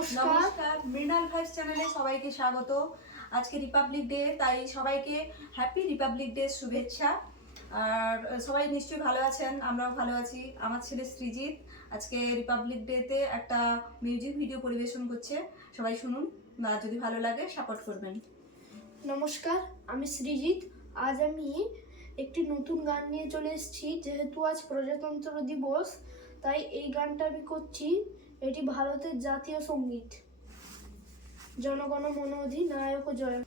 নমস্কার মৃণাল ভাইস চ্যানেলে সবাইকে স্বাগত। আজকে রিপাবলিক ডে, তাই সবাইকে হ্যাপি রিপাবলিক ডে শুভেচ্ছা। আর সবাই নিশ্চয়ই ভালো আছেন, আমরাও ভালো আছি। আমার ছেলে সৃজিত আজকে রিপাবলিক ডেতে একটা মিউজিক ভিডিও পরিবেশন করছে, সবাই শুনুন, বা যদি ভালো লাগে সাপোর্ট করবেন। নমস্কার, আমি সৃজিত। আজ আমি একটি নতুন গান নিয়ে চলে এসেছি। যেহেতু আজ প্রজাতন্ত্র দিবস, তাই এই গানটা আমি করছি। এটি ভারতের জাতীয় সঙ্গীত, জনগণ মন অধিনায়ক জয়।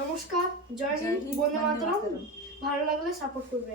নমস্কার, জয় হিন্দ, বন্দে মাতরম। ভালো লাগলে সাপোর্ট করবে।